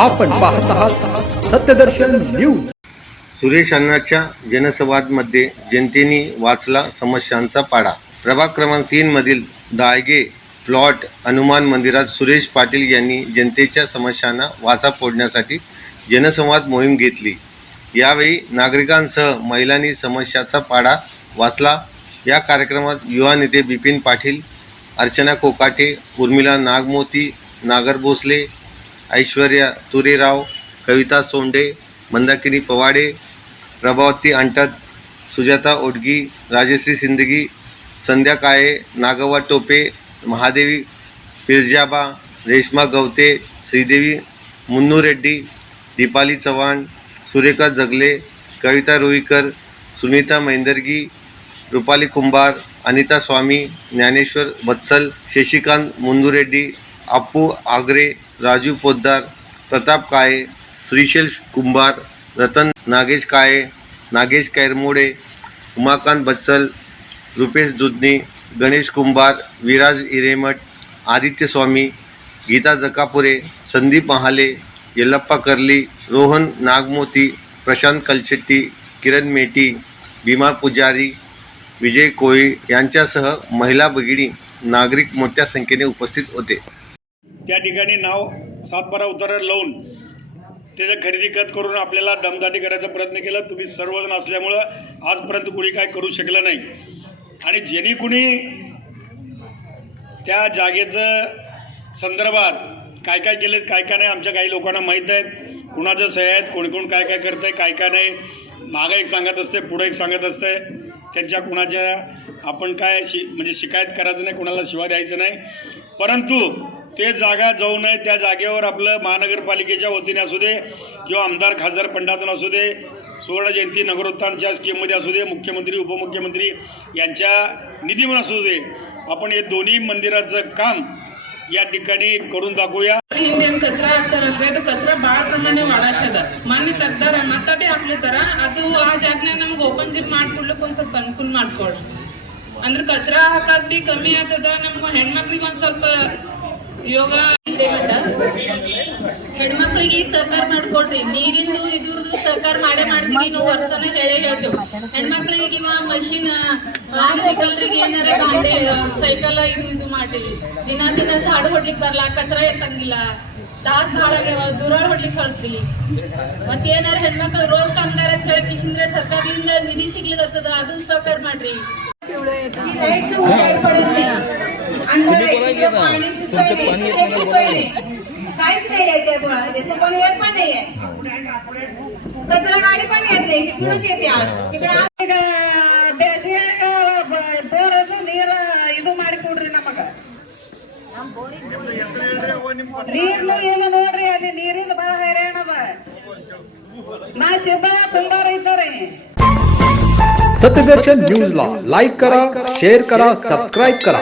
आपण पाहत आहात सत्यदर्शन न्यूज। सुरेश अण्णांच्या जनसंवादमध्ये जनतेने वाचला समस्यांचा पाडा। प्रभाग क्रमांक 3 मधील दायगे प्लॉट हनुमान मंदिरात सुरेश पाटील यांनी जनतेच्या समस्यांना वाचा फोडण्यासाठी जनसंवाद मोहीम घेतली। यावेळी नागरिकांसह महिलांनी समस्याचा पाडा वाचला। या कार्यक्रमात युवा नेते बिपिन पाटील, अर्चना कोकाटे, उर्मिला नागमोती, नागर भोसले, ऐश्वर्या तुरेराव, कविता सोंडे, मंदाकिनी पवाडे, प्रभावती अंटत, सुजाता ओडगी, राजश्री सिंदगी, संध्या काळे, नागवा टोपे, महादेवी पिरजाबा, रेश्मा गवते, श्रीदेवी मुन्नू रेड्डी, दीपाली चव्हाण, सुरेखा जगले, कविता रुईकर, सुनीता मैंदरगी, रुपाली कुंभार, अनिता स्वामी, ज्ञानेश्वर बत्सल, शशिकांत मुंदुरेड्डी, अप्पू आगरे, राजू पोद्दार, प्रताप काळे, श्रीशैल कुंभार, रतन नागेश काळे, नागेश कैरमोडे, उमाकांत बत्सल, रुपेश दुधनी, गणेश कुंभार, विराज हिरेमठ, आदित्य स्वामी, गीता जकापुरे, संदीप महाले, येल्लप्पा कर्ली, रोहन नागमोती, प्रशांत कलशेट्टी, किरण मेटी, भीमा पुजारी, विजय कोळी यांच्यासह महिला भगिनी नागरिक मोठ्या संख्येने उपस्थित होते। त्या ठिकाणी नाव 7-12 उतारा लावून त्याचं खरेदी खत करून आपल्याला दमदाटी करायचा प्रयत्न केला। तुम्ही सर्वजण असल्यामुळं आजपर्यंत कोणी काय करू शकलं नाही आणि ज्यांनी कुणी त्या जागेचं संदर्भात काय काय केलेत काय काय नाही आमच्या काही लोकांना माहीत आहेत। कुणाचं सह्या आहेत, कोण कोण काय काय करतं आहे, काय काय नाही, मागं एक सांगत असते, पुढं एक सांगत असते। त्यांच्या कुणाच्या आपण काय म्हणजे शिकायत करायचं नाही, कुणाला शिवा द्यायचं नाही, परंतु ते जागा जाऊ नये। त्या जागेवर आपलं महानगरपालिकेच्या वतीने असू दे किंवा आमदार खासदार फंडातून असू दे, सुवर्ण जयंती नगरोत्थानच्या स्कीममध्ये असू दे, मुख्यमंत्री उपमुख्यमंत्री यांच्या निधीमधून असू दे, आपण हे दोन्ही मंदिराचं काम या ठिकाणी करून दाखवूया। ಇಂಡಿಯನ್ ಕಚರಾ ಹಾಕ್ತಾರಲ್ರಿ, ಅದು ಕಚರಾ ಭಾಳ ಪ್ರಮಾಣ ವಾಡಾಶದ ಮನೆ ತೆಗ್ದಾರ ಮತ್ತೆ ಬಿ ಹಾಕ್ಲತ್ತಾರ। ಅದು ಆ ಜಾಗನಾಗ ನಮ್ಗೆ ಓಪನ್ ಜಿಮ್ ಮಾಡ್ಕೊಡ್ಲಿಕ್ಕೆ ಒಂದು ಸ್ವಲ್ಪ ಅನುಕೂಲ ಮಾಡ್ಕೊಡ್ರಿ, ಅಂದ್ರೆ ಕಚರಾ ಹಾಕೋದು ಬಿ ಕಮ್ಮಿ ಆಗ್ತದ। ನಮ್ಗೆ ಹೆಣ್ಮಕ್ಳಿಗೆ ಒಂದು ಸ್ವಲ್ಪ ಯೋಗ ಹೆಣ್ಮಕ್ಳಿಗೆ ಸಹಕಾರ ಮಾಡ್ಕೊಡ್ರಿ, ನೀರಿಂದು ಇದ್ರದ್ದು ಸಹಕಾರ ಮಾಡೇ ಮಾಡ್ತೀವಿ ನಾವು, ವರ್ಷನೇ ಹೇಳ್ತೇವೆ। ಹೆಣ್ಮಕ್ಳಿಗೆ ಇವ ಮಷಿನ್ ಸೈಕಲ್ರಿಗೆ ಏನಾರ ಬಾಂಡೆ ಸೈಕಲ್ ಇದು ಮಾಡಿ ದಿನ ಝಾಡು ಹೊಡ್ಲಿಕ್ಕೆ ಬರ್ಲಾ, ಕಚರಾ ಎತ್ತಂಗಿಲ್ಲ, ದಾಸ್ ಭಾಳ ಆಗ್ಯಾವ, ದೂರ ಹೊಡ್ಲಿಕ್ಕೆ ಕಳಿಸ್ರಿ। ಮತ್ತೇನಾರ ಹೆಣ್ಮಕ್ಳು ರೋಜ್ ಕಾಮಗಾರ ಅಂತ ಹೇಳಿ ಕಿಶಿಂದ್ರೆ ಸರ್ಕಾರದಿಂದ ನಿಧಿ ಸಿಗ್ಲಿಕ್ಕತ್ತದ, ಅದು ಸಹಕಾರ ಮಾಡ್ರಿ। काहीच नाही आहे त्याचं पण येत पण नाहीये, कचरा गाडी पण येत नाही, इकडूनच येते ಬೋರದು ನೀರ ಇದು ಮಾಡಿಕೊಡ್ರಿ ನಮಗ। ನೀರ್ನು ಏನು ನೋಡ್ರಿ, ಅಲ್ಲಿ ನೀರಿಂದ ಬಹಳ ಹೈರಾಣದ। ನಾ शिवबा कुंभार इथं सत्यदर्शन न्यूजला लाईक करा, शेअर करा, सबस्क्राईब करा।